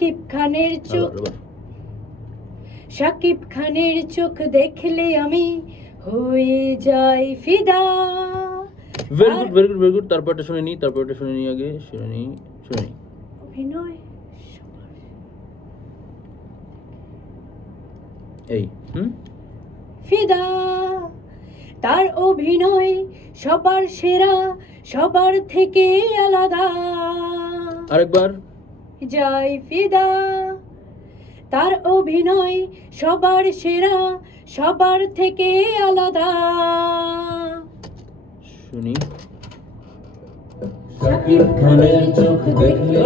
শাকিব খানের চোখ, শাকিব খানের চোখ দেখলে আমি হয়ে যাই ফিদা। Very good very good very good. তারপরটা শুনে নি, তারপরটা শুনে নি, আগে শুনে নি। অভিনয় এই ফিদা, তার অভিনয় সবার সেরা, সবার থেকে আলাদা। আরেকবার। যাই ফিদা, তার অভিনয় সবার সেরা, সবার থেকে আলাদা। শুনি। শাকিব খানের চোখ দেখলে